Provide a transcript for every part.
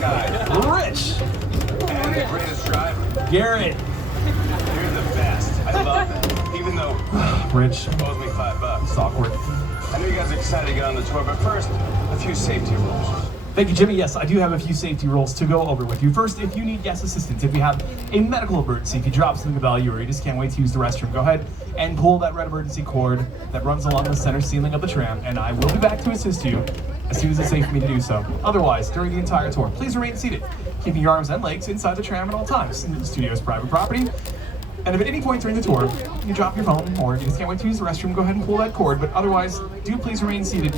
guy. Rich. And the greatest driver. Garrett. You're the best. I love that. Even though Rich. you owes me $5. It's awkward. I know you guys are excited to get on the tour, but first, a few safety rules. Thank you, Jimmy. Yes, I do have a few safety rules to go over with you. First, if you need guest assistance, if you have a medical emergency, if you drop something of value or you just can't wait to use the restroom, go ahead and pull that red emergency cord that runs along the center ceiling of the tram, and I will be back to assist you as soon as it's safe for me to do so. Otherwise, during the entire tour, please remain seated, keeping your arms and legs inside the tram at all times. The studio is private property. And if at any point during the tour, you drop your phone or you just can't wait to use the restroom, go ahead and pull that cord, but otherwise, do please remain seated.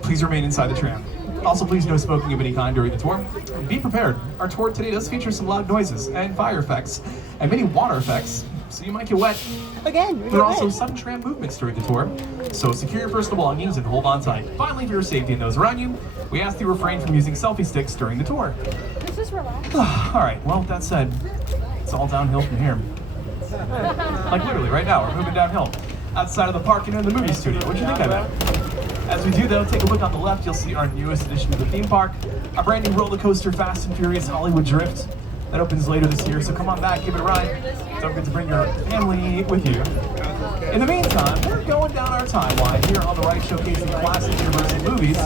Please remain inside the tram. Also, please no smoking of any kind during the tour. Be prepared. Our tour today does feature some loud noises and fire effects and many water effects, so you might get wet. Again, There are also sudden tram movements during the tour, so secure your personal belongings and hold on tight. Finally, for your safety and those around you, we ask you refrain from using selfie sticks during the tour. This is relaxed. All right, well, with that said, it's all downhill from here. Like literally, right now, we're moving downhill. Outside of the park and in the movie studio. What do you think I meant? As we do though, take a look on the left, you'll see our newest addition to the theme park, our brand new roller coaster Fast and Furious Hollywood Drift. That opens later this year, so come on back, give it a ride. Don't forget to bring your family with you. In the meantime, we're going down our timeline here on the right, showcasing classic Universal movies,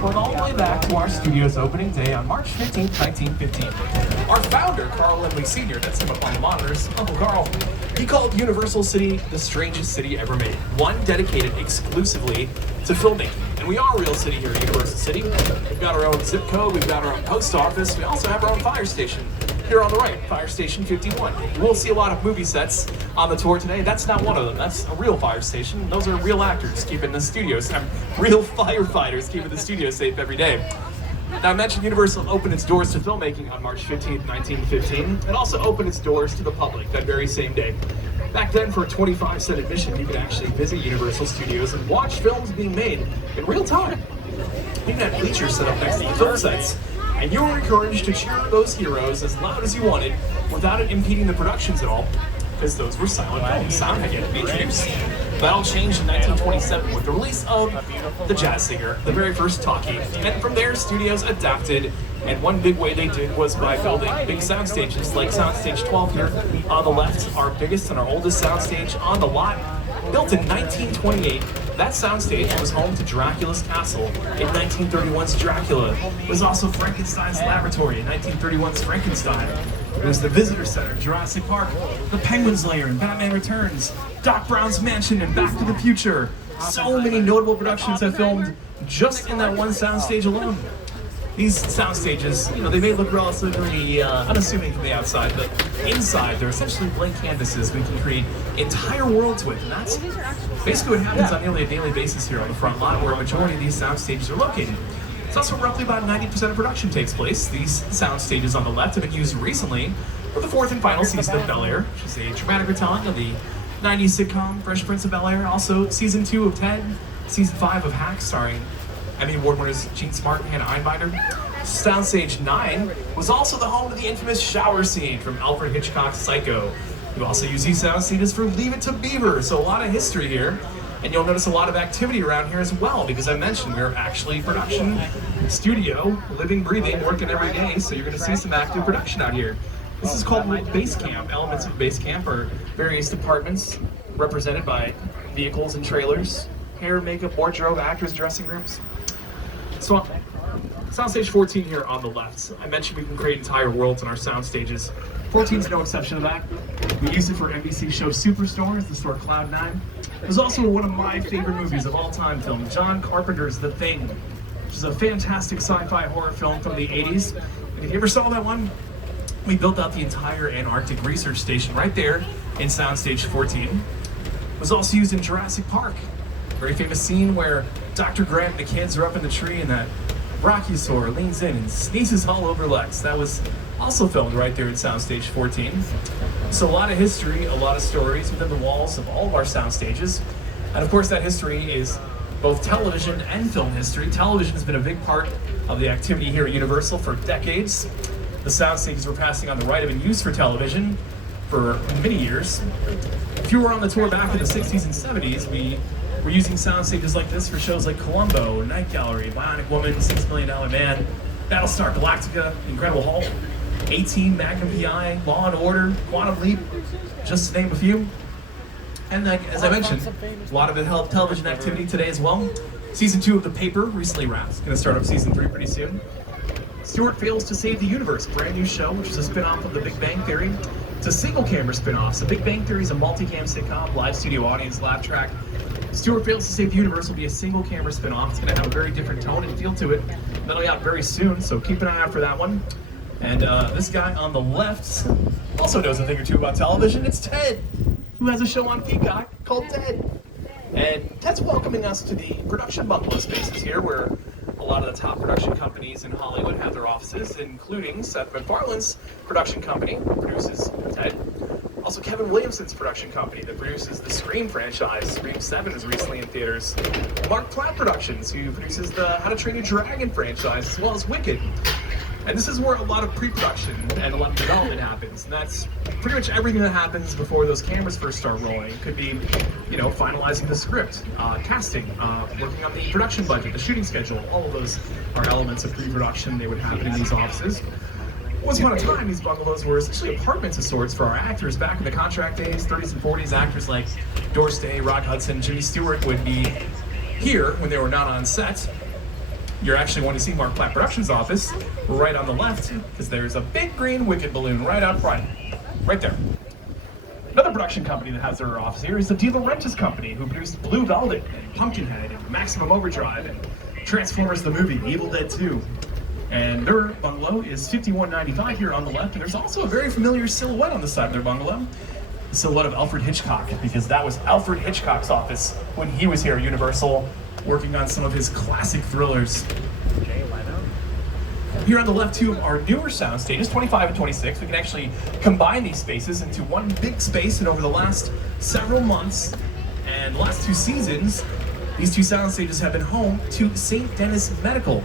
going all the way back to our studio's opening day on March 15th, 1915. Our founder, Carl Lindley Sr., that's him up on the monitors, Uncle Carl, he called Universal City the strangest city ever made, one dedicated exclusively to filmmaking. And we are a real city here at Universal City. We've got our own zip code, we've got our own post office, we also have our own fire station. Here on the right, Fire Station 51. You will see a lot of movie sets on the tour today. That's not one of them. That's a real fire station. Those are real actors keeping the studios, real firefighters keeping the studio safe every day. Now, I mentioned Universal opened its doors to filmmaking on March 15th, 1915, and also opened its doors to the public that very same day. Back then, for a 25-cent admission, you could actually visit Universal Studios and watch films being made in real time. You had bleachers set up next to the film sets, and you were encouraged to cheer those heroes as loud as you wanted without it impeding the productions at all, because those were silent films. Sound had yet to be introduced. That all changed in 1927 with the release of The Jazz Singer, the very first talkie. And from there, studios adapted, and one big way they did was by building big sound stages, like Soundstage 12 here on the left, our biggest and our oldest soundstage on the lot. Built in 1928, that soundstage was home to Dracula's castle in 1931's Dracula. It was also Frankenstein's laboratory in 1931's Frankenstein. It was the visitor center in Jurassic Park, the Penguin's Lair in Batman Returns, Doc Brown's mansion in Back to the Future. So many notable productions have filmed just in that one soundstage alone. These sound stages, they may look relatively unassuming from the outside, but inside they're essentially blank canvases we can create entire worlds with, and that's basically what happens on nearly a daily basis here on the front lot, where a majority of these sound stages are located. It's also roughly about 90% of production takes place. These sound stages on the left have been used recently for the fourth and final season of Bel-Air, which is a dramatic retelling of the 90s sitcom Fresh Prince of Bel-Air. Also, season 2 of Ted, season 5 of Hack, starring Emmy Award winners Gene Smart and Hannah Einbinder. Soundstage 9 was also the home to the infamous shower scene from Alfred Hitchcock's Psycho. You also use these sound stages for Leave It to Beaver, so a lot of history here. And you'll notice a lot of activity around here as well, because I mentioned we're actually production, studio, living, breathing, working every day, so you're going to see some active production out here. This is called Base Camp. Elements of Base Camp are various departments represented by vehicles and trailers, hair, makeup, wardrobe, actors, dressing rooms. So, soundstage 14 here on the left. I mentioned we can create entire worlds in our sound stages. 14 is no exception to that. We used it for NBC show Superstore, the store Cloud 9. It was also one of my favorite movies of all time film, John Carpenter's The Thing, which is a fantastic sci-fi horror film from the 80s. And if you ever saw that one, we built out the entire Antarctic research station right there in soundstage 14. It was also used in Jurassic Park. Very famous scene where Dr. Grant and the kids are up in the tree and that brachiosaur leans in and sneezes all over Lex. That was also filmed right there in Soundstage 14. So a lot of history, a lot of stories within the walls of all of our sound stages. And of course that history is both television and film history. Television has been a big part of the activity here at Universal for decades. The sound stages we're passing on the right have been used for television for many years. If you were on the tour back in the 60s and 70s, we were using sound stages like this for shows like Columbo, Night Gallery, Bionic Woman, $6 Million Man, Battlestar Galactica, Incredible Hulk, A-Team, Magnum PI, Law and Order, Quantum Leap, just to name a few. And as I mentioned, a lot of the television activity today as well. Season 2 of The Paper recently wrapped. Going to start up Season 3 pretty soon. Stuart Fails to Save the Universe, brand new show, which is a spin-off of The Big Bang Theory. It's a single-camera spin-off. So Big Bang Theory is a multi-cam sitcom, live studio audience, laugh track. Stuart Fails to Save the Universe will be a single-camera spin-off. It's going to have a very different tone and feel to it. That'll be out very soon, so keep an eye out for that one. And this guy on the left also knows a thing or two about television. It's Ted, who has a show on Peacock called Ted. And Ted's welcoming us to the production bungalow spaces here, where a lot of the top production companies in Hollywood have their offices, including Seth MacFarlane's production company, produces Ted. Also Kevin Williamson's production company that produces the Scream franchise. Scream 7 is recently in theaters. Mark Platt Productions, who produces the How to Train Your Dragon franchise, as well as Wicked. And this is where a lot of pre-production and a lot of development happens. And that's pretty much everything that happens before those cameras first start rolling. It could be, finalizing the script, casting, working on the production budget, the shooting schedule. All of those are elements of pre-production. They would happen in these offices. Once upon a time, these bungalows were essentially apartments of sorts for our actors. Back in the contract days, 30s and 40s, actors like Doris Day, Rock Hudson, Jimmy Stewart would be here when they were not on set. You're actually going to see Mark Platt Productions' office right on the left, because there's a big green Wicked balloon right out front, right there. Another production company that has their office here is the De Laurentiis Company, who produced Blue Velvet and Pumpkinhead and Maximum Overdrive and Transformers the movie, Evil Dead 2. And their bungalow is 5195 here on the left, and there's also a very familiar silhouette on the side of their bungalow. The silhouette of Alfred Hitchcock, because that was Alfred Hitchcock's office when he was here at Universal, working on some of his classic thrillers. Here on the left, two of our newer sound stages, 25 and 26. We can actually combine these spaces into one big space, and over the last several months and the last 2 seasons, these 2 sound stages have been home to St. Denis Medical.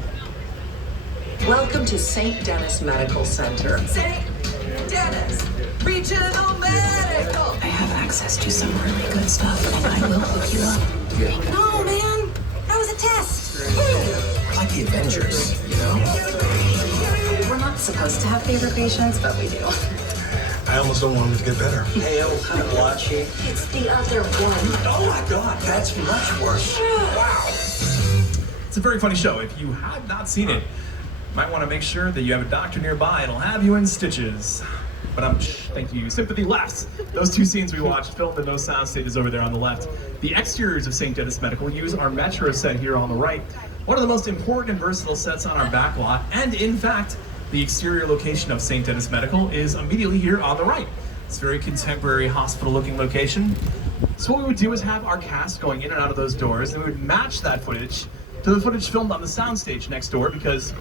Welcome to St. Denis Medical Center. St. Denis Regional Medical. I have access to some really good stuff, and I will hook you up. No, man. That was a test. Like the Avengers, We're not supposed to have favorite patients, but we do. I almost don't want them to get better. Pale, kind of blotchy. It's the other one. Oh my God, that's much worse. Wow. It's a very funny show. If you have not seen it, you might want to make sure that you have a doctor nearby. It'll have you in stitches. But thank you. Sympathy laughs. Those 2 scenes we watched, filmed in those sound stages over there on the left. The exteriors of St. Denis Medical use our Metro set here on the right. One of the most important and versatile sets on our back lot, and in fact, the exterior location of St. Denis Medical is immediately here on the right. It's a very contemporary hospital-looking location. So what we would do is have our cast going in and out of those doors, and we would match that footage to the footage filmed on the soundstage next door, because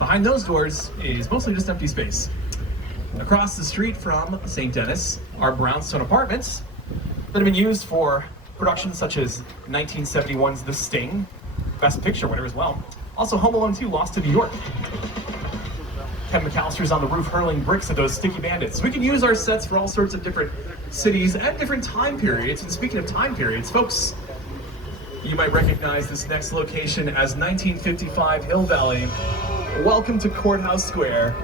behind those doors is mostly just empty space. Across the street from St. Denis are brownstone apartments that have been used for productions such as 1971's The Sting, Best Picture winner as well. Also Home Alone 2, Lost to New York. Kevin McAllister's on the roof hurling bricks at those sticky bandits. We can use our sets for all sorts of different cities and different time periods. And speaking of time periods, folks, you might recognize this next location as 1955 Hill Valley. Welcome to Courthouse Square.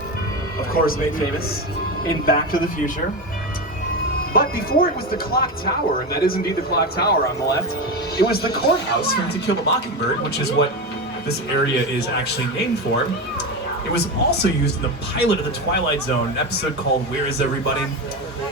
Of course, made famous in Back to the Future. But before it was the clock tower, and that is indeed the clock tower on the left, it was the courthouse from To Kill a Mockingbird, which is what this area is actually named for. It was also used in the pilot of The Twilight Zone, an episode called Where Is Everybody?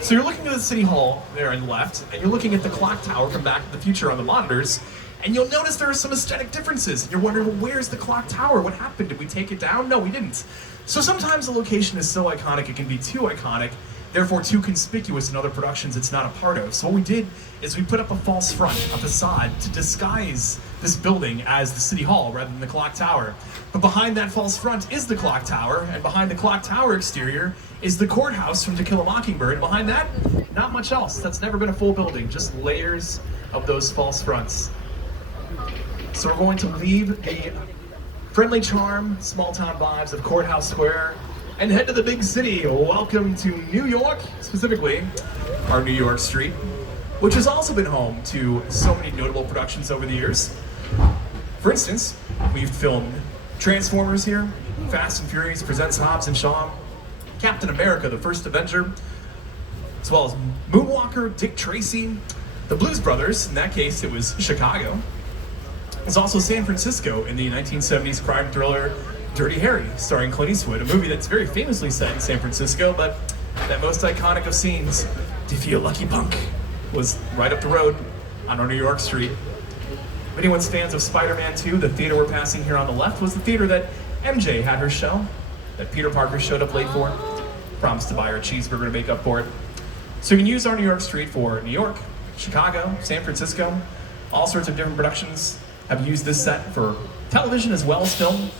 So you're looking at the City Hall there on the left, and you're looking at the clock tower from Back to the Future on the monitors, and you'll notice there are some aesthetic differences. And you're wondering, well, where's the clock tower? What happened? Did we take it down? No, we didn't. So sometimes a location is so iconic, it can be too iconic, therefore too conspicuous in other productions it's not a part of. So what we did is we put up a false front, a facade, to disguise this building as the City Hall rather than the clock tower. But behind that false front is the clock tower, and behind the clock tower exterior is the courthouse from To Kill a Mockingbird. And behind that, not much else. That's never been a full building, just layers of those false fronts. So we're going to leave the friendly charm, small town vibes of Courthouse Square and head to the big city. Welcome to New York, specifically our New York street, which has also been home to so many notable productions over the years. For instance, we've filmed Transformers here, Fast and Furious presents Hobbs and Shaw, Captain America, the First Avenger, as well as Moonwalker, Dick Tracy, the Blues Brothers, in that case it was Chicago. There's also San Francisco in the 1970s crime thriller Dirty Harry, starring Clint Eastwood, a movie that's very famously set in San Francisco, but that most iconic of scenes, "Do you feel lucky, punk?" was right up the road on our New York street. If anyone's fans of Spider-Man 2, the theater we're passing here on the left was the theater that MJ had her show, that Peter Parker showed up late for, promised to buy her a cheeseburger to make up for it. So you can use our New York street for New York, Chicago, San Francisco, all sorts of different productions have used this set for television as well as film,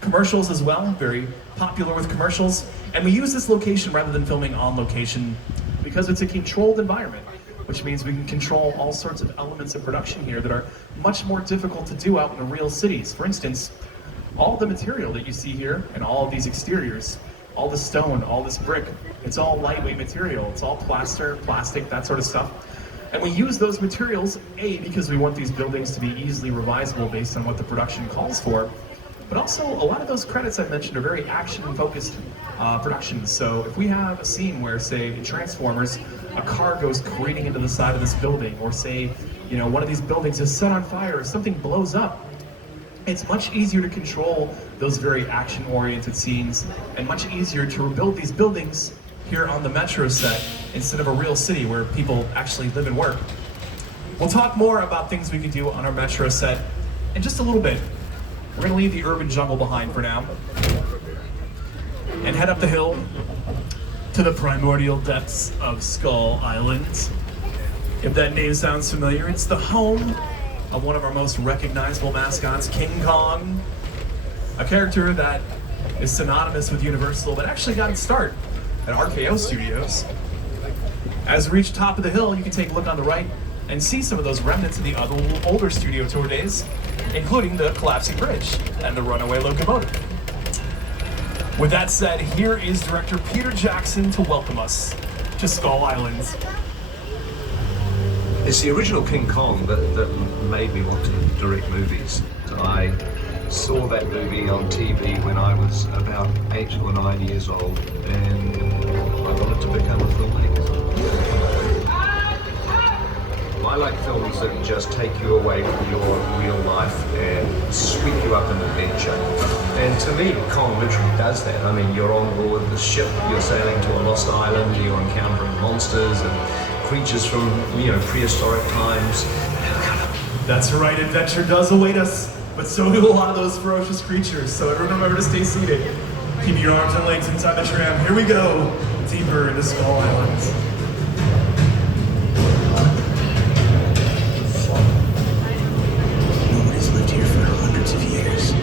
commercials as well, very popular with commercials. And we use this location rather than filming on location because it's a controlled environment, which means we can control all sorts of elements of production here that are much more difficult to do out in the real cities. For instance, all the material that you see here and all of these exteriors, all the stone, all this brick, it's all lightweight material, it's all plaster, plastic, that sort of stuff. And we use those materials, A, because we want these buildings to be easily revisable based on what the production calls for, but also a lot of those credits I mentioned are very action-focused productions. So if we have a scene where, say, in Transformers, a car goes careening into the side of this building, or say, you know, one of these buildings is set on fire, or something blows up, it's much easier to control those very action-oriented scenes, and much easier to rebuild these buildings here on the Metro set instead of a real city where people actually live and work. We'll talk more about things we can do on our Metro set in just a little bit. We're gonna leave the urban jungle behind for now and head up the hill to the primordial depths of Skull Island. If that name sounds familiar, it's the home of one of our most recognizable mascots, King Kong, a character that is synonymous with Universal, but actually got its start at RKO Studios. As we reach the top of the hill, you can take a look on the right and see some of those remnants of the other older studio tour days, including the collapsing bridge and the runaway locomotive. With that said, here is director Peter Jackson to welcome us to Skull Island. It's the original King Kong that made me want to direct movies. I saw that movie on TV when I was about 8 or 9 years old, and I wanted to become a filmmaker. I like films that just take you away from your real life and sweep you up an adventure. And to me, Kong literally does that. I mean, you're on board the ship, you're sailing to a lost island, you're encountering monsters and creatures from, you know, prehistoric times. That's right, adventure does await us, but so do a lot of those ferocious creatures. So everyone remember to stay seated. Keep your arms and legs inside the tram. Here we go, deeper into Skull Island. Nobody's lived here for hundreds of years.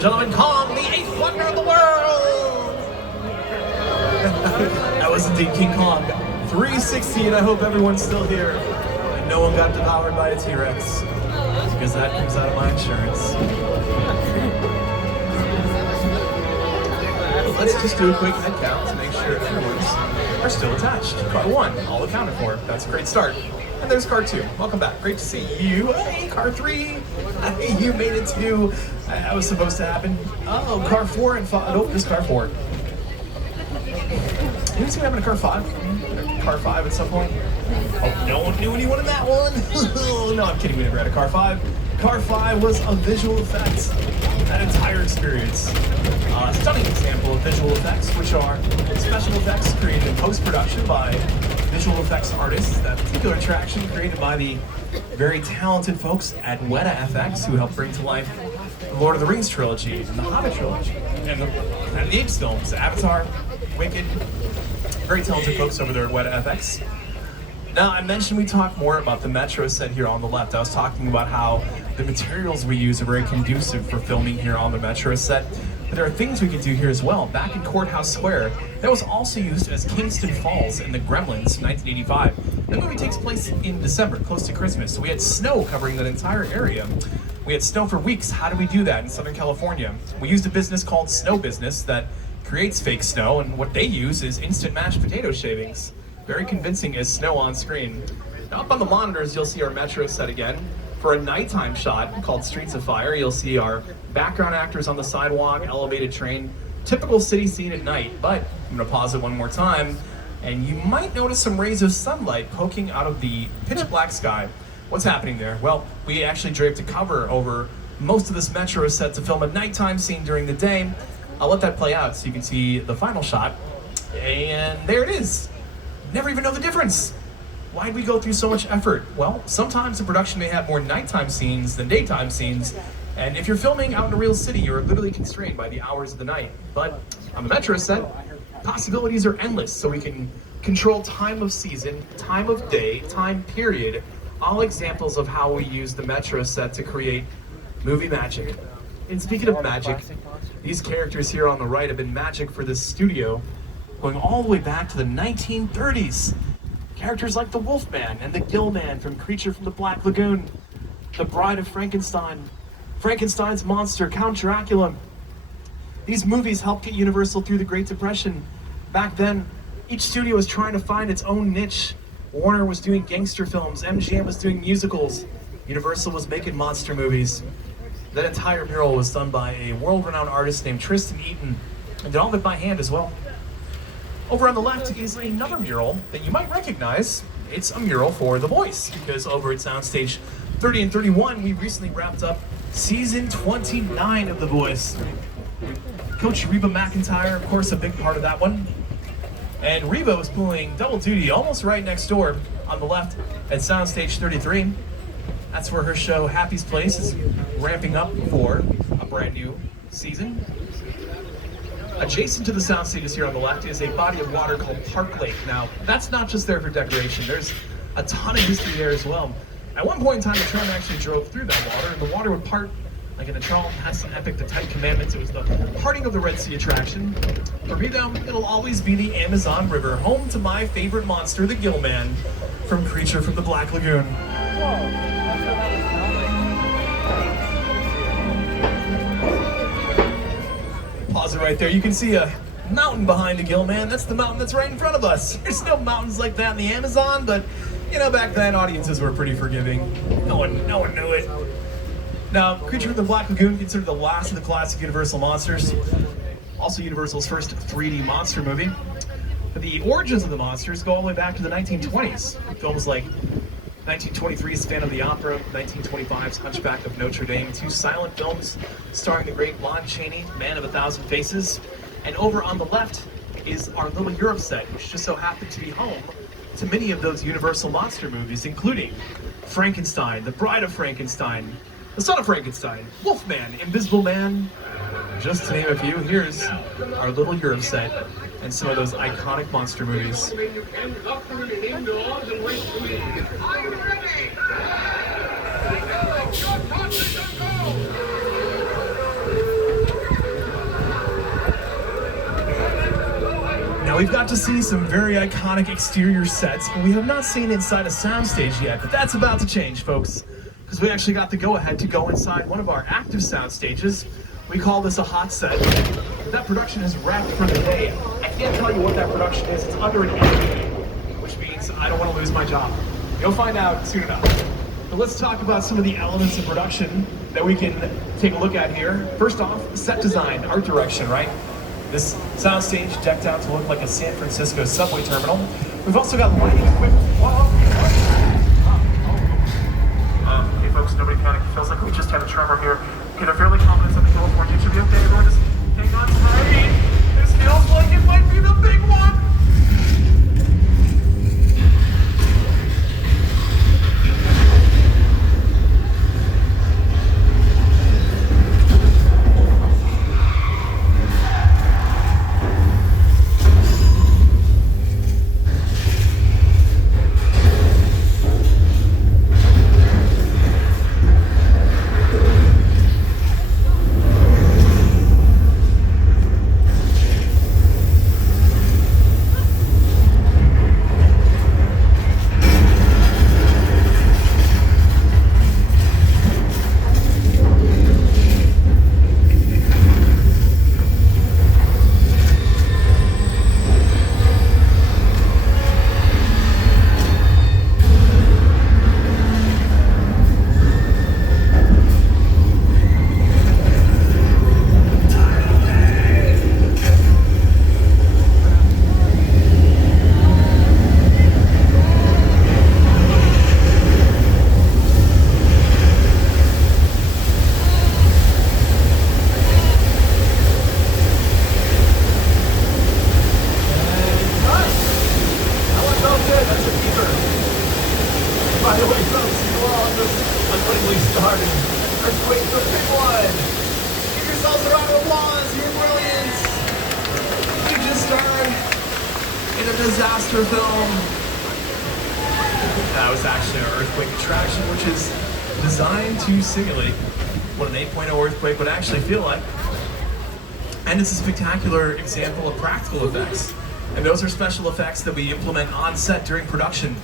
Gentlemen, Kong, the eighth wonder of the world! That was indeed King Kong 360, and I hope everyone's still here and no one got devoured by a T-Rex, because that comes out of my insurance. Let's just do a quick head count to make sure everyone's are still attached. Car 1, all accounted for. That's a great start. And there's car 2. Welcome back. Great to see you. Hey, car 3. Hey, you made it to. That was supposed to happen. Oh, car 4 and 5. Nope, just car 4. Who's gonna have a car 5? Car 5 at some point? Oh, no one knew anyone in that one. No, I'm kidding. We never had a car 5. Car 5 was a visual effects. That entire experience. A stunning example of visual effects, which are special effects created in post-production by visual effects artists. That particular attraction created by the very talented folks at Weta FX, who helped bring to life the Lord of the Rings trilogy and the Hobbit trilogy and the Planet of the Apes films, Avatar, Wicked. Very talented folks over there at Weta FX. Now, I mentioned we talk more about the Metro set here on the left. I was talking about how the materials we use are very conducive for filming here on the Metro set. But there are things we can do here as well. Back in Courthouse Square, that was also used as Kingston Falls in The Gremlins, 1985. The movie takes place in December, close to Christmas. So we had snow covering that entire area. We had snow for weeks. How do we do that in Southern California? We used a business called Snow Business that creates fake snow, and what they use is instant mashed potato shavings. Very convincing as snow on screen. Now up on the monitors, you'll see our Metro set again. For a nighttime shot called Streets of Fire, you'll see our background actors on the sidewalk, elevated train, typical city scene at night. But I'm gonna pause it one more time, and you might notice some rays of sunlight poking out of the pitch black sky. What's happening there? Well, we actually draped a cover over most of this Metro set to film a nighttime scene during the day. I'll let that play out so you can see the final shot. And there it is. Never even know the difference. Why'd we go through so much effort? Well, sometimes the production may have more nighttime scenes than daytime scenes, and if you're filming out in a real city, you're literally constrained by the hours of the night. But on the Metro set, possibilities are endless, so we can control time of season, time of day, time period, all examples of how we use the Metro set to create movie magic. And speaking of magic, these characters here on the right have been magic for this studio, going all the way back to the 1930s. Characters like the Wolfman and the Gillman from Creature from the Black Lagoon, the Bride of Frankenstein, Frankenstein's monster, Count Dracula. These movies helped get Universal through the Great Depression. Back then, each studio was trying to find its own niche. Warner was doing gangster films, MGM was doing musicals, Universal was making monster movies. That entire mural was done by a world-renowned artist named Tristan Eaton, and did all of it by hand as well. Over on the left is another mural that you might recognize. It's a mural for The Voice, because over at Soundstage 30 and 31, we recently wrapped up season 29 of The Voice. Coach Reba McEntire, of course, a big part of that one. And Reba was pulling double duty almost right next door on the left at Soundstage 33. That's where her show Happy's Place is ramping up for a brand new season. Adjacent to the sound stages here on the left is a body of water called Park Lake. Now, that's not just there for decoration. There's a ton of history there as well. At one point in time, the tram actually drove through that water, and the water would part, like in the Charlton Heston epic, The Ten Commandments. It was the parting of the Red Sea attraction. For me, though, it'll always be the Amazon River, home to my favorite monster, the Gillman, from Creature from the Black Lagoon. Pause it right there. You can see a mountain behind the Gillman. That's the mountain that's right in front of us. There's no mountains like that in the Amazon, but you know, back then audiences were pretty forgiving. No one knew it. Now, Creature from the Black Lagoon, considered the last of the classic Universal monsters. Also Universal's first 3D monster movie. But the origins of the monsters go all the way back to the 1920s. Films like 1923's Phantom of the Opera, 1925's Hunchback of Notre Dame, two silent films starring the great Lon Chaney, Man of a Thousand Faces. And over on the left is our little Europe set, which just so happened to be home to many of those Universal monster movies, including Frankenstein, The Bride of Frankenstein, The Son of Frankenstein, Wolfman, Invisible Man, just to name a few. Here's our little Europe set and some of those iconic monster movies. Now we've got to see some very iconic exterior sets, but we have not seen inside a soundstage yet. But that's about to change, folks, because we actually got the go-ahead to go inside one of our active sound stages. We call this a hot set. That production is wrapped for the day. I can't tell you what that production is. It's under an NDA, which means I don't want to lose my job. You'll find out soon enough. But let's talk about some of the elements of production that we can take a look at here. First off, set design, art direction, right? This soundstage decked out to look like a San Francisco subway terminal. We've also got lighting equipment. Hey folks, nobody panic. It feels like we just had a tremor here. Okay, they're fairly confident that the California should be okay. Everyone just hang on tight. This feels like it might be the big one. Disaster film. That was actually an earthquake attraction, which is designed to simulate what an 8.0 earthquake would actually feel like. And it's a spectacular example of practical effects. And those are special effects that we implement on set during production.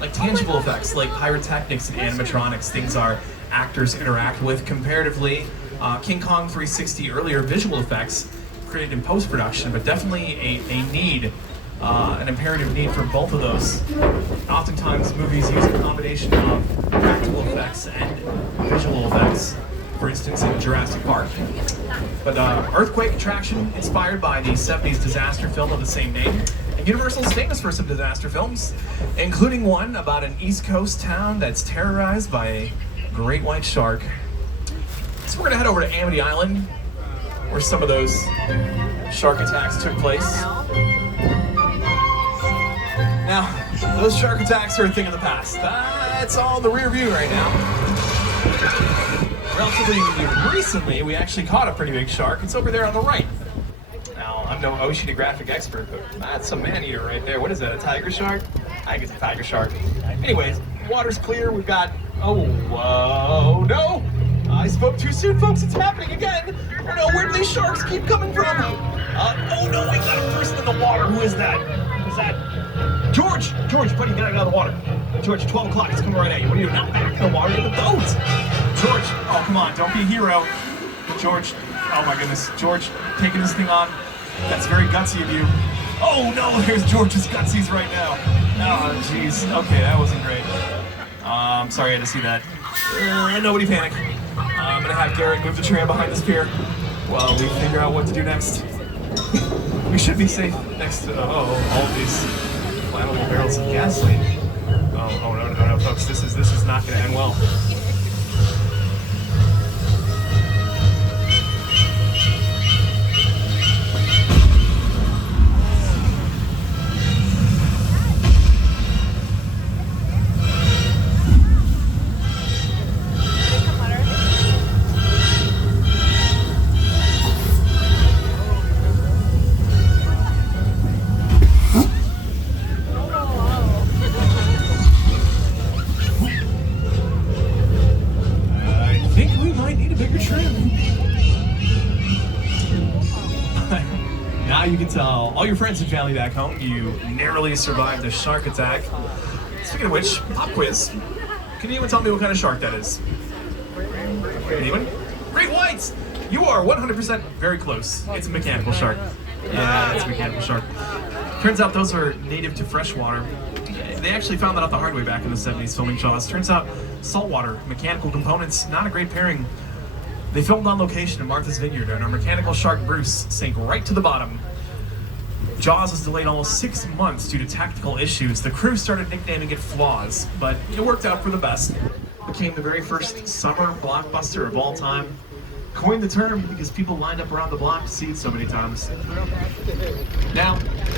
Like tangible effects, like pyrotechnics and animatronics, things our actors interact with. Comparatively, King Kong 360 earlier visual effects created in post-production, but definitely a need, an imperative need for both of those. Oftentimes movies use a combination of practical effects and visual effects, for instance in Jurassic Park. But earthquake attraction inspired by the 70s disaster film of the same name. And Universal's famous for some disaster films, including one about an East Coast town that's terrorized by a great white shark. So we're gonna head over to Amity Island, where some of those shark attacks took place. Now, those shark attacks are a thing of the past. That's all in the rear view right now. Relatively recently, we actually caught a pretty big shark. It's over there on the right. Now, I'm no oceanographic expert, but that's a man-eater right there. What is that, a tiger shark? I think it's a tiger shark. Anyways, water's clear. We've got, oh, no! I spoke too soon, folks. It's happening again. Oh no, where do these sharks keep coming from? Oh no, we got a person in the water. Who is that? Who's that? George, buddy, get out of the water. George, 12 o'clock, it's coming right at you. What are you doing? Not back in the water, in the boat. George, oh come on, don't be a hero. George, oh my goodness. George, taking this thing on. That's very gutsy of you. Oh no, there's George's gutsies right now. Oh jeez, okay, that wasn't great. I'm sorry I had to see that. Nobody panic. I'm gonna have Garrett move the tram behind this pier while we figure out what to do next. We should be safe next to all of these flammable barrels of gasoline. Oh no, folks, this is not gonna end well. you can tell all your friends and family back home you narrowly survived a shark attack. Speaking of which, pop quiz. Can anyone tell me what kind of shark that is? Anyone? Great whites! You are 100% very close. It's a mechanical shark. Yeah, it's a mechanical shark. Turns out those are native to freshwater. They actually found that out the hard way back in the 70s filming Jaws. Turns out saltwater, mechanical components, not a great pairing. They filmed on location in Martha's Vineyard, and our mechanical shark Bruce sank right to the bottom. Jaws was delayed almost 6 months due to technical issues. The crew started nicknaming it Flaws, but it worked out for the best. Became the very first summer blockbuster of all time. Coined the term because people lined up around the block to see it so many times. Now,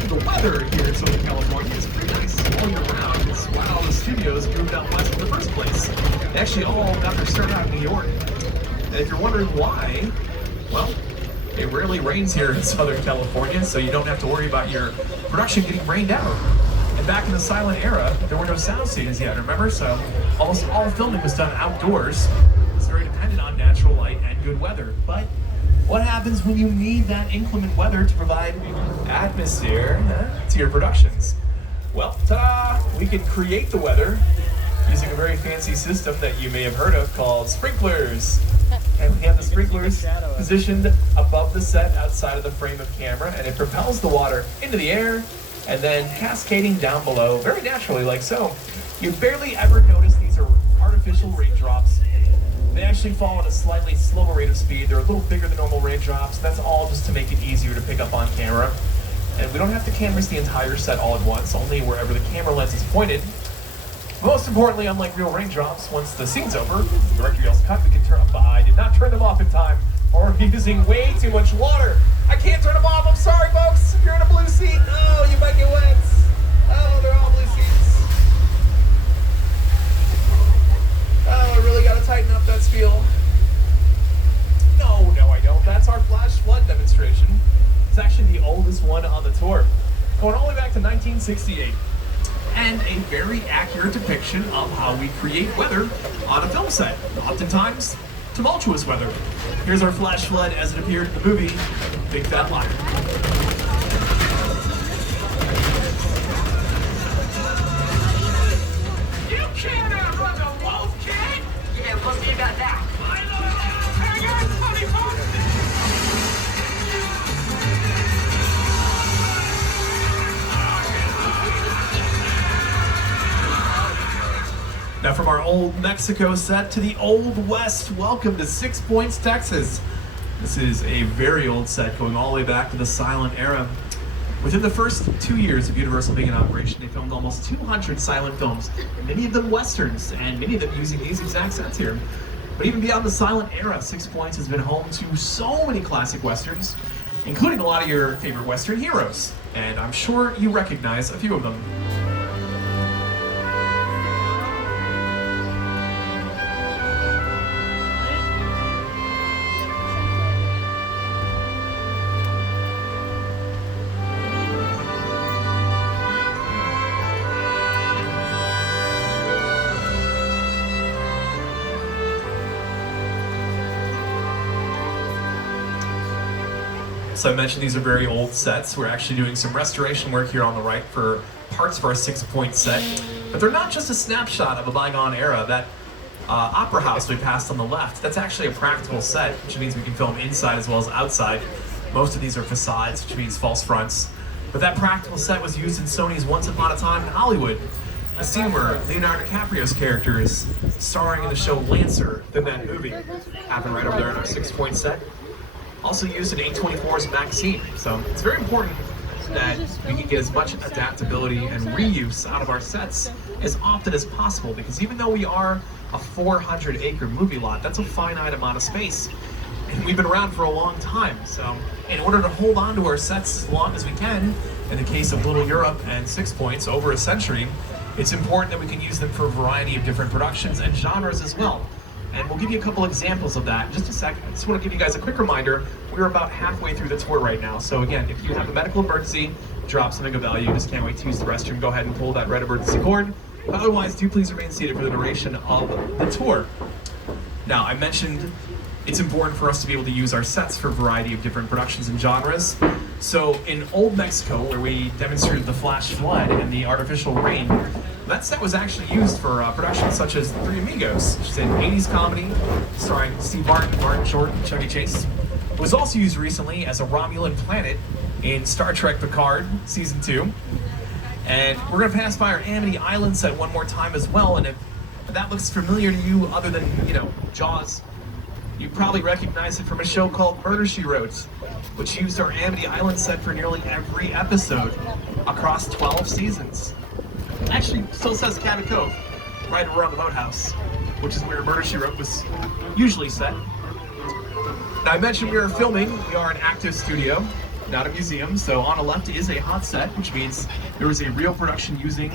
the weather here in Southern California is pretty nice all year round. It's why all the studios moved out west in the first place. They actually all got their start out in New York. And if you're wondering why, well, it rarely rains here in Southern California, so you don't have to worry about your production getting rained out. And back in the silent era, there were no sound stages yet, remember? So almost all filming was done outdoors. It's very dependent on natural light and good weather. But what happens when you need that inclement weather to provide atmosphere to your productions? Well, ta-da! We can create the weather using a very fancy system that you may have heard of called sprinklers. And we have the sprinklers positioned above the set outside of the frame of camera, and it propels the water into the air and then cascading down below very naturally like so. You barely ever notice these are artificial raindrops. They actually fall at a slightly slower rate of speed. They're a little bigger than normal raindrops. That's all just to make it easier to pick up on camera. And we don't have to canvas the entire set all at once, only wherever the camera lens is pointed. Most importantly, unlike real raindrops, once the scene's over, the director yells cut, we can turn them. I did not turn them off in time, or we're using way too much water. I can't turn them off. I'm sorry, folks. If you're in a blue seat, oh, you might get wet. Oh, they're all blue seats. Oh, I really gotta tighten up that spiel. No, I don't. That's our flash flood demonstration. It's actually the oldest one on the tour, going all the way back to 1968. And a very accurate depiction of how we create weather on a film set. Oftentimes, tumultuous weather. Here's our flash flood as it appeared in the movie Big Fat Liar. You can't outrun a wolf, kid! Yeah, what's me about that? Hang on, funny folks! Now from our old Mexico set to the Old West, welcome to 6 Points, Texas. This is a very old set going all the way back to the silent era. Within the first 2 years of Universal being in operation, they filmed almost 200 silent films, many of them westerns, and many of them using these exact sets here. But even beyond the silent era, 6 Points has been home to so many classic westerns, including a lot of your favorite western heroes. And I'm sure you recognize a few of them. So I mentioned these are very old sets. We're actually doing some restoration work here on the right for parts of our 6 Point set. But they're not just a snapshot of a bygone era. That opera house we passed on the left, that's actually a practical set, which means we can film inside as well as outside. Most of these are facades, which means false fronts. But that practical set was used in Sony's Once Upon a Time in Hollywood. A scene where Leonardo DiCaprio's character is starring in the show Lancer, in that movie. Happened right over there in our 6 Point set. Also used in A24's magazine. So it's very important that we can get as much adaptability and reuse out of our sets as often as possible, because even though we are a 400-acre movie lot, that's a finite amount of space. And we've been around for a long time, so in order to hold on to our sets as long as we can, in the case of Little Europe and 6 Points, over a century, it's important that we can use them for a variety of different productions and genres as well. And we'll give you a couple examples of that in just a second. I just want to give you guys a quick reminder, we're about halfway through the tour right now. So again, if you have a medical emergency, drop something of value, you just can't wait to use the restroom, go ahead and pull that red emergency cord. Otherwise, do please remain seated for the duration of the tour. Now, I mentioned it's important for us to be able to use our sets for a variety of different productions and genres. So in Old Mexico, where we demonstrated the flash flood and the artificial rain, that set was actually used for productions such as The Three Amigos, which is an 80s comedy starring Steve Martin, Martin Short, and Chevy Chase. It was also used recently as a Romulan planet in Star Trek Picard Season 2. And we're going to pass by our Amity Island set one more time as well, and if that looks familiar to you other than, you know, Jaws, you probably recognize it from a show called Murder, She Wrote, which used our Amity Island set for nearly every episode across 12 seasons. Actually, still says Cabot Cove, right around the boathouse, which is where Murder, She Wrote was usually set. Now, I mentioned we are filming. We are an active studio, not a museum, so on the left is a hot set, which means there was a real production using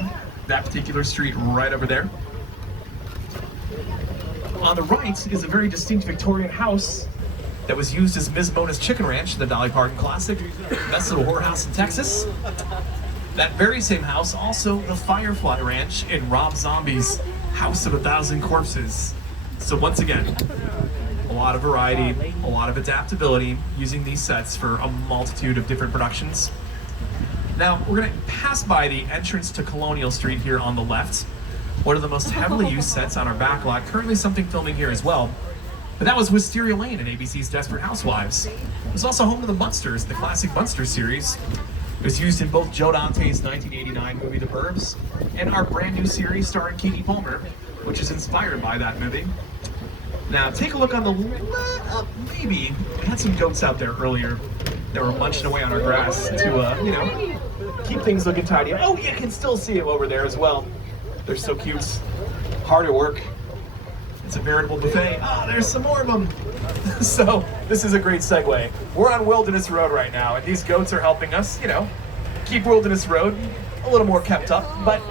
that particular street right over there. On the right is a very distinct Victorian house that was used as Ms. Mona's Chicken Ranch, the Dolly Parton classic, best little whorehouse in Texas. That very same house, also the Firefly Ranch in Rob Zombie's House of a Thousand Corpses. So once again, a lot of variety, a lot of adaptability using these sets for a multitude of different productions. Now, we're going to pass by the entrance to Colonial Street here on the left. One of the most heavily used sets on our backlot, currently something filming here as well. But that was Wisteria Lane in ABC's Desperate Housewives. It was also home to the Munsters, the classic Munsters series. It was used in both Joe Dante's 1989 movie The Burbs and our brand new series starring Keke Palmer, which is inspired by that movie. Now, take a look on the left, maybe. We had some goats out there earlier that were munching away on our grass to, you know, keep things looking tidy. Oh, you can still see them over there as well. They're so cute, hard at work. It's a veritable buffet. Ah, there's some more of them. So this is a great segue. We're on Wilderness Road right now, and these goats are helping us, you know, keep Wilderness Road a little more kept up. But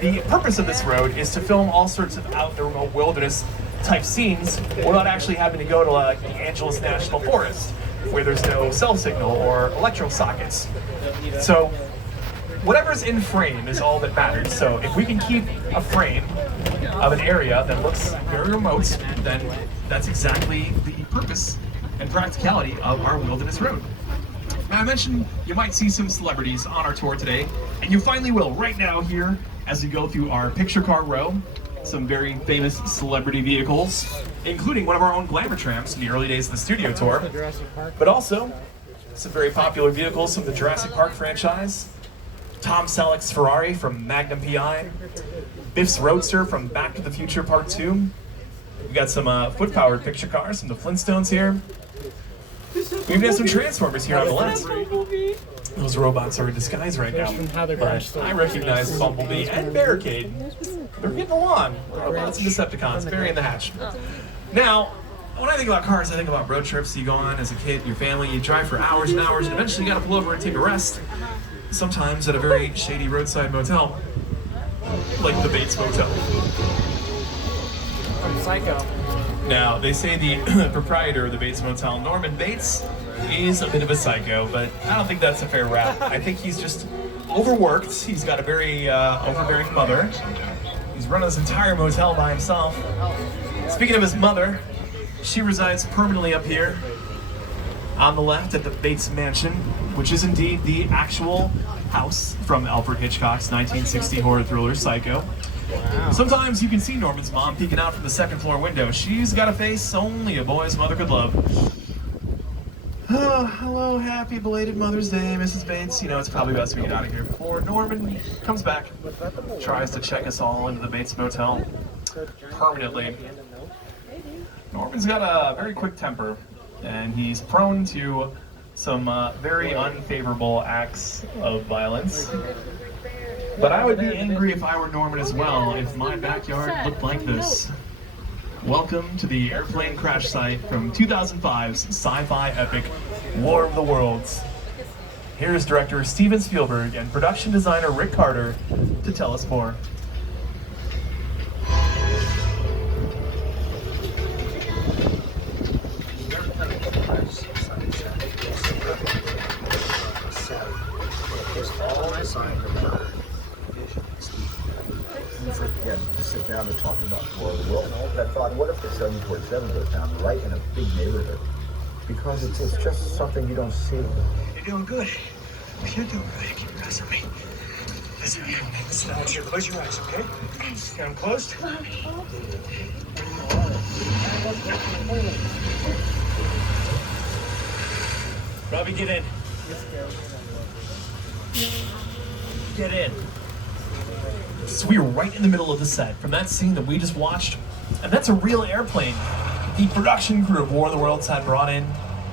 the purpose of this road is to film all sorts of out in the remote wilderness type scenes without actually having to go to the Angeles National Forest, where there's no cell signal or electro sockets. So whatever's in frame is all that matters. So if we can keep a frame of an area that looks very remote, then that's exactly the purpose and practicality of our Wilderness Road. Now, I mentioned you might see some celebrities on our tour today, and you finally will right now here as we go through our picture car row. Some very famous celebrity vehicles, including one of our own glamour trams from the early days of the studio tour, but also some very popular vehicles from the Jurassic Park franchise. Tom Selleck's Ferrari from Magnum PI, Biff's Roadster from Back to the Future Part 2. We got some foot-powered picture cars from the Flintstones here. We even have some Transformers here on the left. Those robots are in disguise right now, but I recognize Bumblebee and Barricade. They're getting along. Robots and Decepticons, burying the hatch. Now, when I think about cars, I think about road trips you go on as a kid, your family, you drive for hours and hours, and eventually you gotta pull over and take a rest. Sometimes at a very shady roadside motel, like the Bates Motel. Psycho. Now, they say the proprietor of the Bates Motel, Norman Bates, is a bit of a psycho, but I don't think that's a fair rap. I think he's just overworked. He's got a very overbearing mother. He's running this entire motel by himself. Speaking of his mother, she resides permanently up here on the left at the Bates Mansion, which is indeed the actual house from Alfred Hitchcock's 1960 horror thriller Psycho. Wow. Sometimes you can see Norman's mom peeking out from the second floor window. She's got a face only a boy's mother could love. Oh, hello, happy belated Mother's Day, Mrs. Bates. You know, it's probably best we get out of here before Norman comes back, tries to check us all into the Bates Motel permanently. Norman's got a very quick temper, and he's prone to some very unfavorable acts of violence. But I would be angry if I were Norman as well, if my backyard looked like this. Welcome to the airplane crash site from 2005's sci-fi epic War of the Worlds. Here's director Steven Spielberg and production designer Rick Carter to tell us more. Again, to sit down and talk about War of the World, and all that thought, what if the 747 goes down right in a big big narrative. Because it's just something you don't see. You're doing good. You're doing good. Keep your eyes on me. Listen here. Listen out here. Close your eyes, okay? Got them closed? Robbie, get in. Get in. So we are right in the middle of the set from that scene that we just watched, and that's a real airplane. The production crew of War of the Worlds had brought in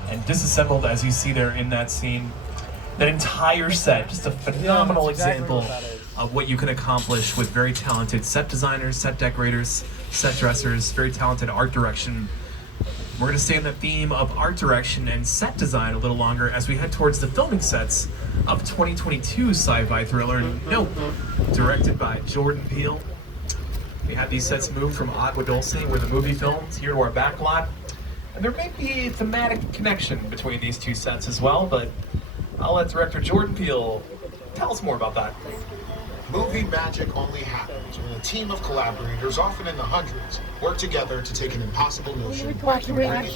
and disassembled, as you see there in that scene. That entire set, just a phenomenal example of what you can accomplish with very talented set designers, set decorators, set dressers, very talented art direction. We're going to stay on the theme of art direction and set design a little longer as we head towards the filming sets of 2022 sci-fi thriller Nope, directed by Jordan Peele. We have these sets moved from Agua Dulce, where the movie filmed, here to our back lot. And there may be a thematic connection between these two sets as well, but I'll let director Jordan Peele tell us more about that. Movie magic only happens when a team of collaborators, often in the hundreds, work together to take an impossible notion and bring it to life.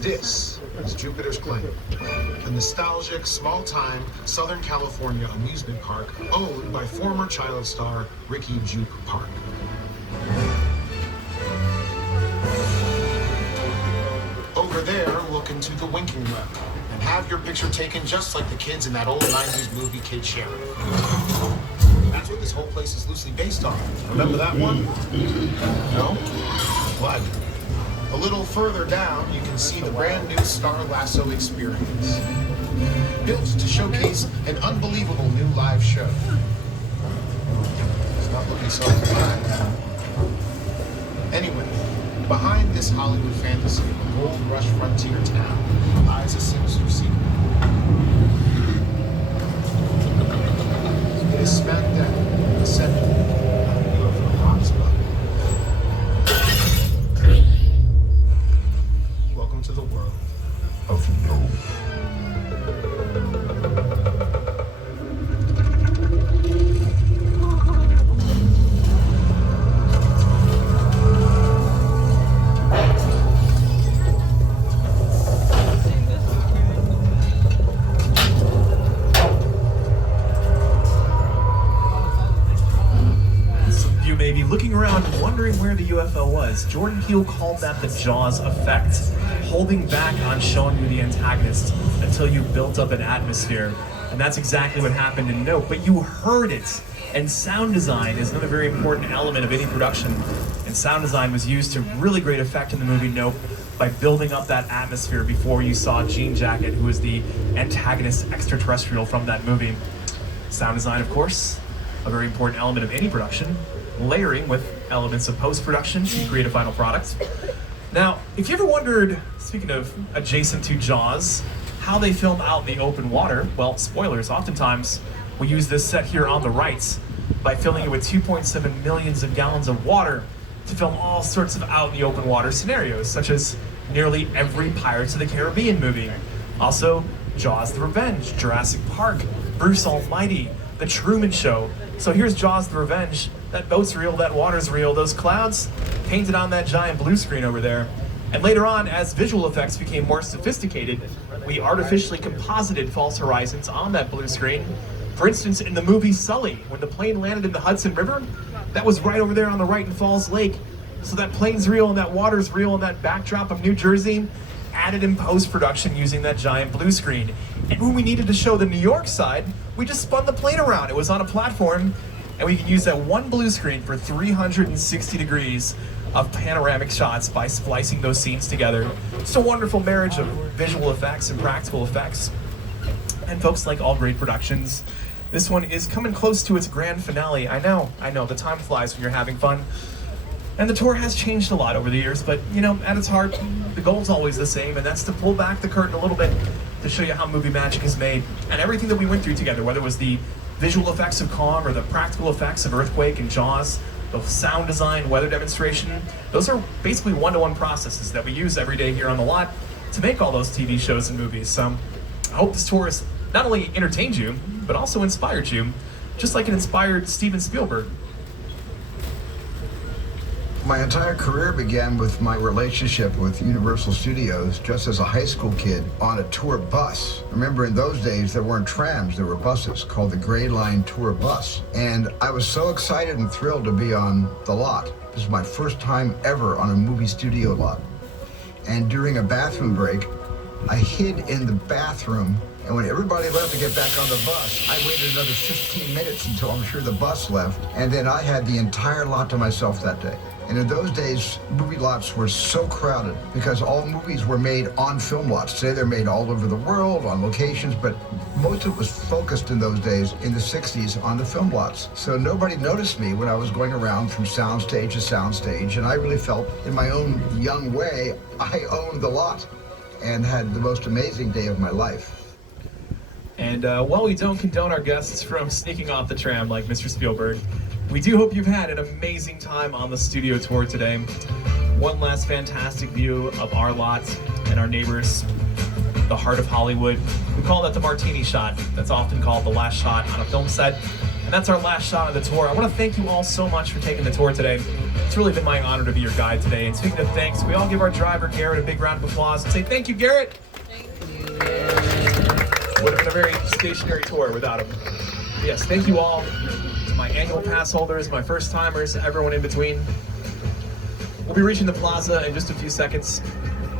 This is Jupiter's Claim, a nostalgic, small-time Southern California amusement park owned by former child star Ricky Juke Park. Over there, look into the winking web and have your picture taken just like the kids in that old 90s movie Kid Sheriff. That's what this whole place is loosely based on. Remember that one? No? What? A little further down, you can see the brand new Star Lasso experience. Built to showcase an unbelievable new live show. It's not looking so bad. Anyway, behind this Hollywood fantasy of a gold rush frontier town lies a sinister secret. It is smack dab in the center of a UFO hotspot. Welcome to the world of no. Looking around, wondering where the UFO was. Jordan Peele called that the Jaws effect, holding back on showing you the antagonist until you built up an atmosphere. And that's exactly what happened in Nope, but you heard it. And sound design is another very important element of any production. And sound design was used to really great effect in the movie Nope by building up that atmosphere before you saw Jean Jacket, who was the antagonist extraterrestrial from that movie. Sound design, of course, a very important element of any production. Layering with elements of post-production to create a final product. Now, if you ever wondered, speaking of adjacent to Jaws, how they film out in the open water, well, spoilers, oftentimes we use this set here on the right by filling it with 2.7 millions of gallons of water to film all sorts of out in the open water scenarios, such as nearly every Pirates of the Caribbean movie. Also, Jaws the Revenge, Jurassic Park, Bruce Almighty, The Truman Show. So here's Jaws the Revenge. That boat's real, that water's real, those clouds painted on that giant blue screen over there. And later on, as visual effects became more sophisticated, we artificially composited false horizons on that blue screen. For instance, in the movie Sully, when the plane landed in the Hudson River, that was right over there on the right in Falls Lake. So that plane's real and that water's real and that backdrop of New Jersey added in post-production using that giant blue screen. And when we needed to show the New York side, we just spun the plane around. It was on a platform, and we can use that one blue screen for 360 degrees of panoramic shots by splicing those scenes together. It's a wonderful marriage of visual effects and practical effects. And folks, like all great productions, this one is coming close to its grand finale. I know, the time flies when you're having fun. And the tour has changed a lot over the years, but you know, at its heart, the goal's always the same, and that's to pull back the curtain a little bit to show you how movie magic is made. And everything that we went through together, whether it was the visual effects of Kong or the practical effects of Earthquake and Jaws, the sound design, weather demonstration, those are basically one-to-one processes that we use every day here on the lot to make all those TV shows and movies. So I hope this tour has not only entertained you, but also inspired you, just like it inspired Steven Spielberg. My entire career began with my relationship with Universal Studios just as a high school kid on a tour bus. Remember, in those days, there weren't trams, there were buses called the Gray Line Tour Bus. And I was so excited and thrilled to be on the lot. This was my first time ever on a movie studio lot. And during a bathroom break, I hid in the bathroom, and when everybody left to get back on the bus, I waited another 15 minutes until I'm sure the bus left, and then I had the entire lot to myself that day. And in those days, movie lots were so crowded because all movies were made on film lots. Today they're made all over the world, on locations, but most of it was focused in those days, in the 60s, on the film lots. So nobody noticed me when I was going around from soundstage to soundstage, and I really felt, in my own young way, I owned the lot and had the most amazing day of my life. And while we don't condone our guests from sneaking off the tram like Mr. Spielberg, we do hope you've had an amazing time on the studio tour today. One last fantastic view of our lot and our neighbors, the heart of Hollywood. We call that the martini shot. That's often called the last shot on a film set. And that's our last shot of the tour. I want to thank you all so much for taking the tour today. It's really been my honor to be your guide today. And speaking of thanks, we all give our driver, Garrett, a big round of applause and say thank you, Garrett. Thank you. Would have been a very stationary tour without him. Yes, thank you all. To my annual pass holders, my first timers, everyone in between. We'll be reaching the plaza in just a few seconds.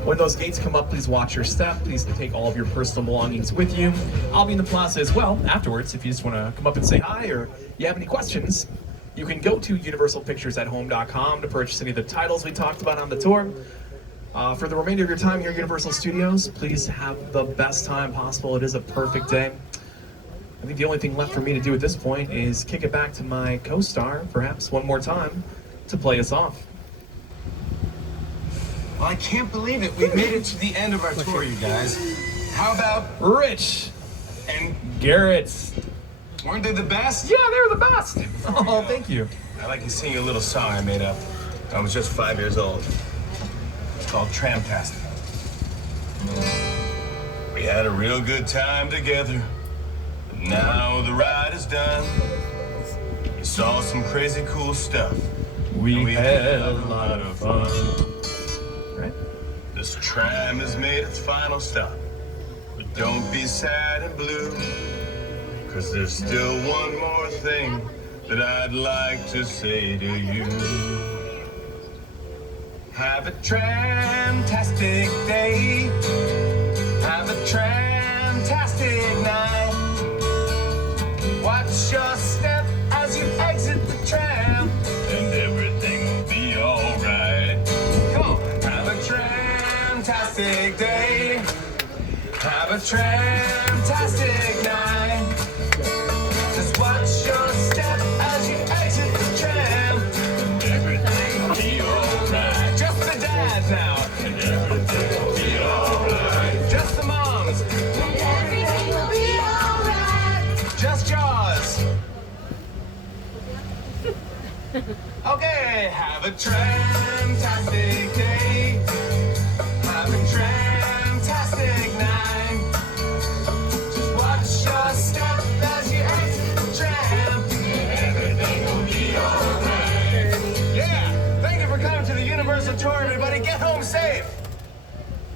When those gates come up, please watch your step. Please take all of your personal belongings with you. I'll be in the plaza as well afterwards. If you just want to come up and say hi or you have any questions, you can go to universalpicturesathome.com to purchase any of the titles we talked about on the tour. For the remainder of your time here at Universal Studios, please have the best time possible. It is a perfect day. I think the only thing left for me to do at this point is kick it back to my co-star, perhaps one more time, to play us off. Well, I can't believe it. We've made it to the end of our tour, you guys. How about Rich and Garrett? Weren't they the best? Yeah, they were the best. Oh, thank you. I'd like to sing you a little song I made up. I was just 5 years old. It's called Tramtastic. We had a real good time together. But now the ride is done. We saw some crazy cool stuff. We had a lot of fun. Right? This tram has made its final stop. But don't be sad and blue, 'cause there's still one more thing that I'd like to say to you. Have a tramtastic day. Have a tramtastic night. Watch your step as you exit the tram, and everything will be alright. Come on, have a tramtastic day. Have a tramtastic night. Just watch your step as you exit the tram, and everything will be alright. Just the dads now, and everything will be alright. Just the moms, and everything will be alright. Just yours. Okay, have a tramtastic day. Have a tramtastic night. Just watch your step as you exit the tram, and everything will be alright. Yeah, thank you for coming to the Universal Tour, everybody. Get home safe.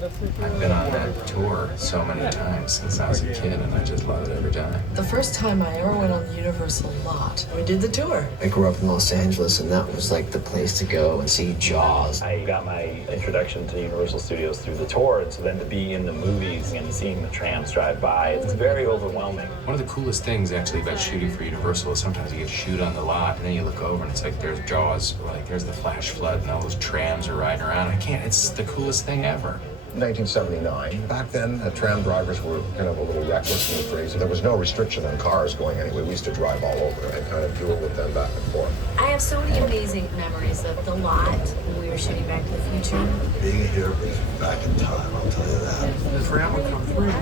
I've been on that tour so many times since I was a kid, and I just love it every time. The first time I ever went on the Universal lot, we did the tour. I grew up in Los Angeles, and that was like the place to go and see Jaws. I got my introduction to Universal Studios through the tour, and so then to be in the movies and seeing the trams drive by, it's very overwhelming. One of the coolest things actually about shooting for Universal is sometimes you get to shoot on the lot, and then you look over and it's like there's Jaws, or like there's the flash flood, and all those trams are riding around. It's the coolest thing ever. 1979. Back then, tram drivers were kind of a little reckless and crazy. There was no restriction on cars going anywhere. We used to drive all over and kind of duel with them back and forth. I have so many amazing memories of the lot when we were shooting Back to the Future. Being here is back in time, I'll tell you that. The tram would come through,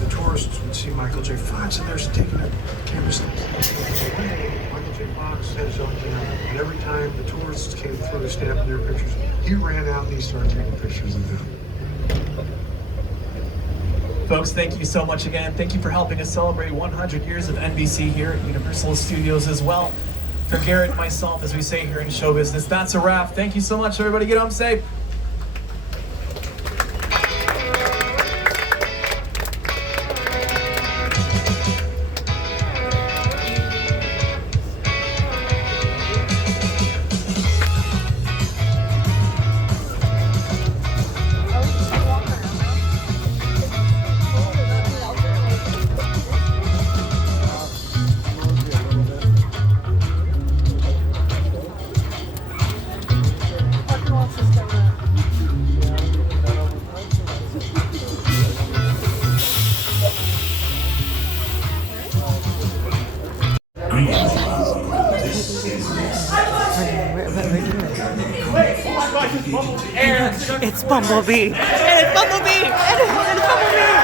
the tourists would see Michael J. Fox, and they're taking a camera snap. Michael J. Fox had his own camera, and every time the tourists came through snapping their pictures, he ran out and he started taking pictures of them. Folks, thank you so much again. Thank you for helping us celebrate 100 years of NBC here at Universal Studios as well. For Garrett and myself, as we say here in show business, that's a wrap. Thank you so much, everybody. Get home safe. It's Bumblebee! And it's Bumblebee! And it's Bumblebee!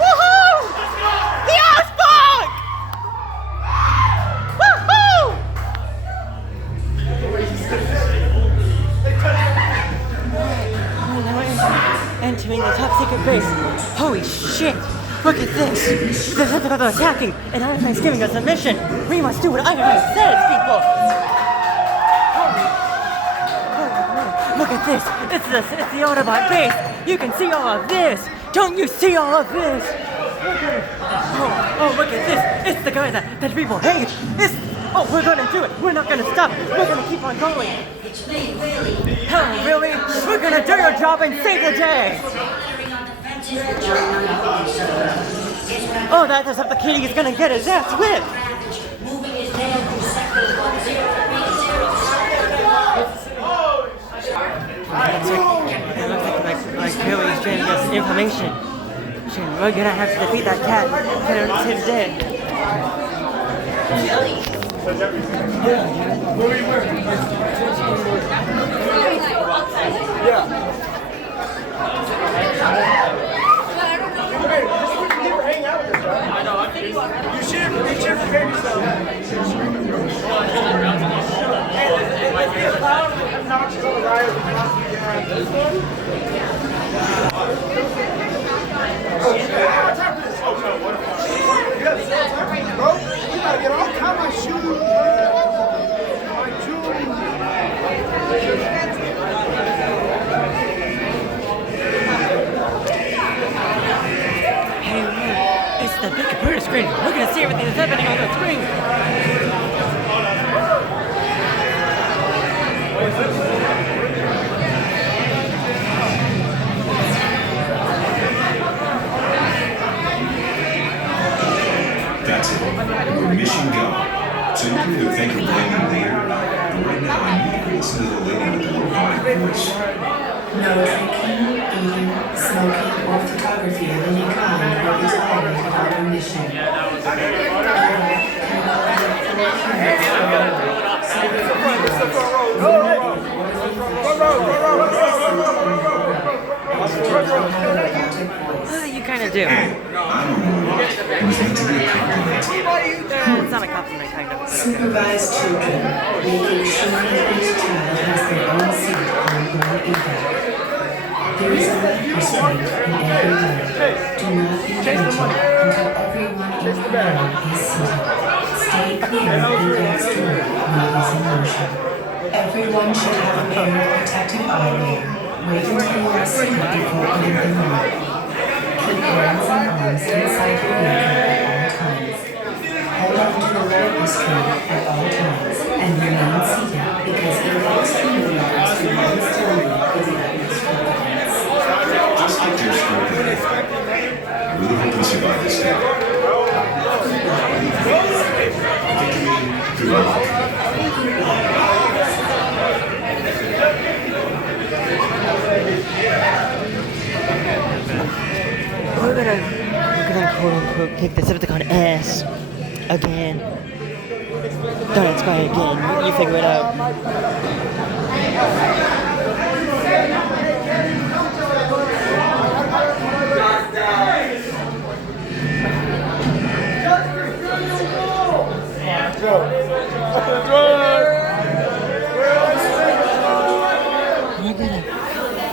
Woohoo! The Icebug! Woohoo! Entering the top secret base. Holy shit! Look at this! The Decepticons are attacking, and Iron Man's giving us a mission! We must do what Iron Man says, people! Look at this! It's the Autobot base! You can see all of this! Don't you see all of this? Look at it! Oh, look at this! It's the guy that people hate! Oh, we're gonna do it! We're not gonna stop! We're gonna keep on going! Hell, really? We're gonna do your job and save the day! Oh, that Decepticon is gonna get his ass whipped! It looks like Billy's trying to get us information. Shit, we're gonna have to defeat that cat. It's his dead. You should prepare yourself. It's loud and obnoxious on the ride of the bro, we gotta get all time my shoes. Hey, look, it's the big computer screen. We're gonna see everything that's happening on the screen. That's it. We're mission go. So you can either think of blaming later, but right now I need you to listen to the lady with the robotic voice. No drinking, eating, smoking, or photography of any kind will be tolerated on our mission. You kind of do. It's not a compliment, kind of. Supervise children, making sure that each child has their own seat on board either. There is a life restraint in every way. Do not be rigid until everyone in the row is seated. Stay clear of the next door, ladies in motion. Everyone should have a pair of protective eyewear. Wait until you are seated before putting them on. Keep hands and arms inside your vehicle at all times. Hold on to the load restraint at all times and remain seated because illegal extreme vehicles remain slowly with the utmost confidence. Just like your school today. I really hope you survive this day. I think you mean good luck. We're gonna quote unquote kick the Decepticon ass again. Don't try again. You figure it out.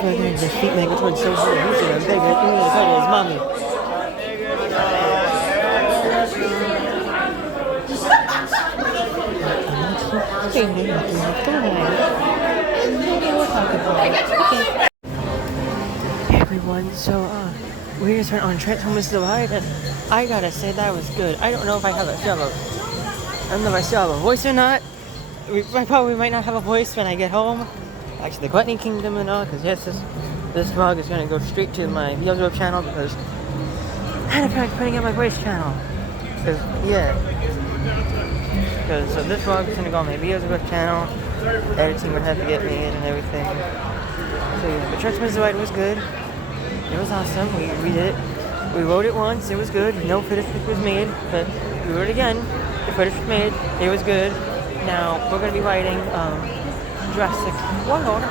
We're gonna defeat Megatron so hard, he's gonna beg that we're gonna go to his mommy. Maybe we'll talk about it. Okay. Hey everyone, so we just went on Transformers the Ride, and I gotta say that was good. I don't know if I have a voice or not. I probably might not have a voice when I get home. Actually, the Gluttony Kingdom and all, because yes, this vlog is gonna go straight to my Bee-lzebub channel because I had a feel like putting out my voice channel. So this vlog is gonna go on my Bee-lzebub channel. Editing would have to get made and everything. So yeah, but Transformers the Ride was good. It was awesome. We did it. We rode it once. It was good. No footage was made, but we rode it again. The footage was made. It was good. Now we're gonna be riding Jurassic World.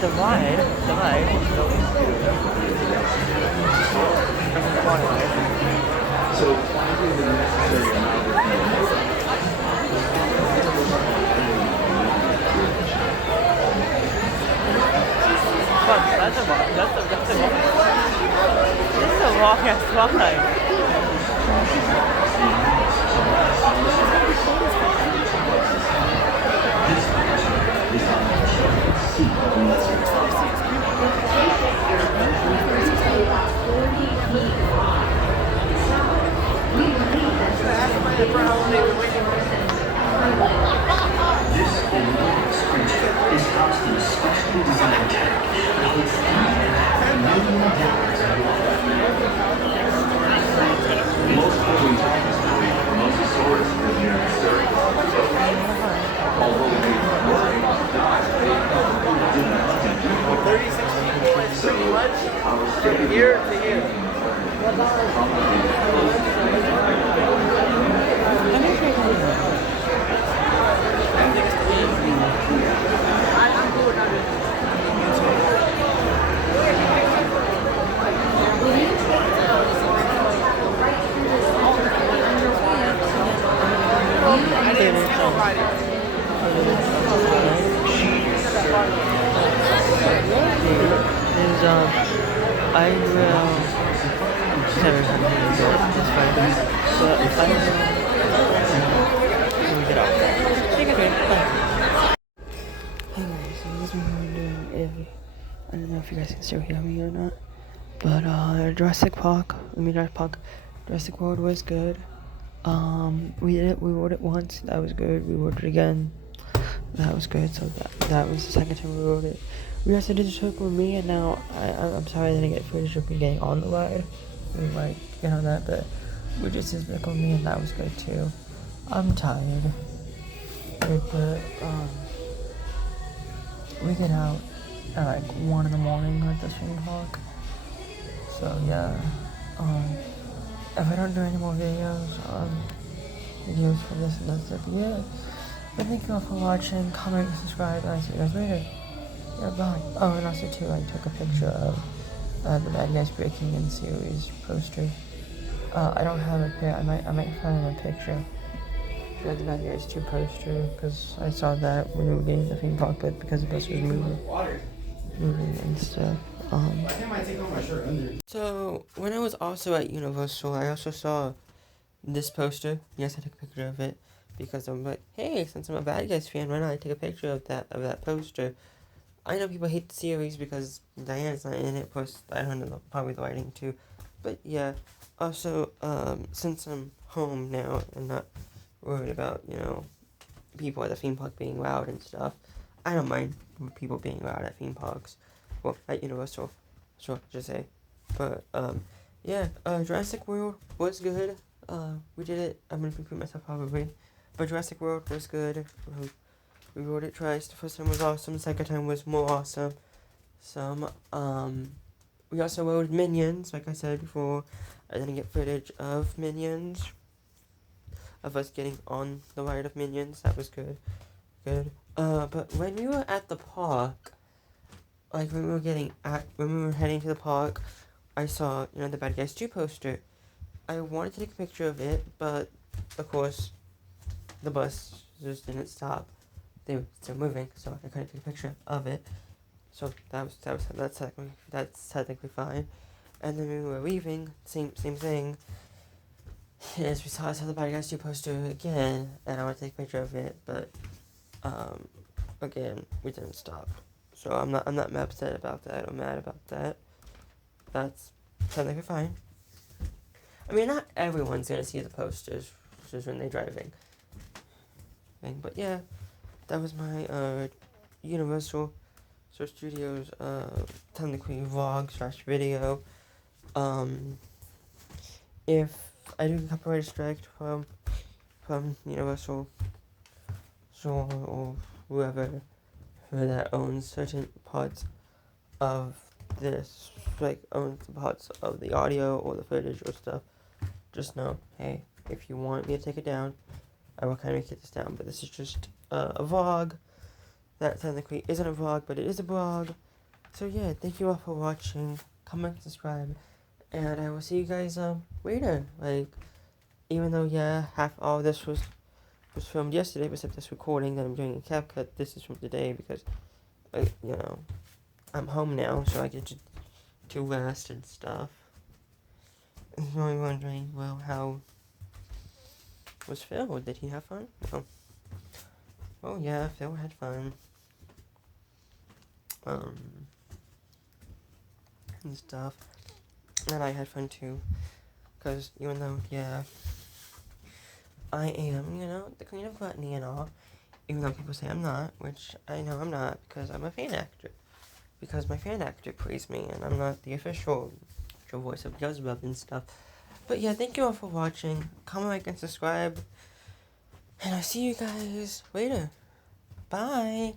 The ride. So that's a walk. This is a walk-ass ride. Is housed in a specially designed tank that holds $1 million of water. Most living dinosaurs believe Mosasaurus is near the surface of the ocean. Although they worry about dying, they did not attempt to avoid 36 people is pretty much from year to year. I will never have to go this far, but I will get off. Take it good. Bye. Hey guys, so this is what I'm doing. I don't know if you guys can still hear me or not, but Jurassic World was good. We did it. We rode it once. That was good. We rode it again. That was good. So that was the second time we rode it. We also did Despicable Me, and now I'm sorry I didn't get footage of me getting on the ride. We might get on that, but we just did Despicable Me, and that was good too. I'm tired. But we get out at like 1 in the morning at the swing park. So yeah. If I don't do any more videos for this, and that's it. Yeah. But thank you all for watching. Comment, subscribe, and I'll see you guys later. Yeah, bye. Oh, and also too, I took a picture of the Bad Guys Breaking In series poster. I don't have it here. I might find a picture of the Bad Guys 2 poster because I saw that when we were getting the theme park, but because the bus was moving and stuff. So when I was also at Universal, I also saw this poster. Yes, I took a picture of it because I'm like, hey, since I'm a Bad Guys fan, why not I take a picture of that poster? I know people hate the series because Diana's not in it, plus I don't know, probably the lighting too. But yeah, also, since I'm home now and not worried about, people at the theme park being loud and stuff, I don't mind people being loud at theme parks. Well, at Universal, so just say. But, yeah, Jurassic World was good. We did it. I'm gonna repeat myself probably. But Jurassic World was good. We rode it twice. The first time was awesome. The second time was more awesome. We also rode Minions, like I said before. I didn't get footage of Minions. Of us getting on the ride of Minions. That was good. But when we were at the park, like when we were heading to the park, I saw, the Bad Guys 2 poster. I wanted to take a picture of it, but of course, the bus just didn't stop. They were still moving, so I couldn't take a picture of it. So that's technically fine. And then when we were leaving, same thing. As we saw the Bad Guys 2 poster again, and I want to take a picture of it, but again, we didn't stop. So I'm not upset about that or mad about that. That's technically fine. I mean, not everyone's gonna see the posters just when they're driving. But yeah, that was my Universal Studios technically vlog / video. If I do get copyright strike from Universal or whoever that owns certain parts of this, like owns the parts of the audio or the footage or stuff, just know, hey, if you want me to take it down, I will kind of take this down. But this is just a vlog that technically isn't a vlog, but it is a vlog. So yeah, thank you all for watching. Comment, subscribe, and I will see you guys later. Like, even though yeah, half all of this was filmed yesterday, except this recording that I'm doing in CapCut, this is from today because you know, I'm home now, so I get to rest and stuff. And you're only wondering, well, how was Phil? Did he have fun? Oh yeah, Phil had fun. And stuff. And I had fun too. Because even though, yeah, I am, you know, the queen of gluttony and all, even though people say I'm not, which I know I'm not because I'm a fan actor. Because my fan actor praised me and I'm not the official voice of Bee-lzebub and stuff. But yeah, thank you all for watching. Comment, like, and subscribe. And I'll see you guys later. Bye.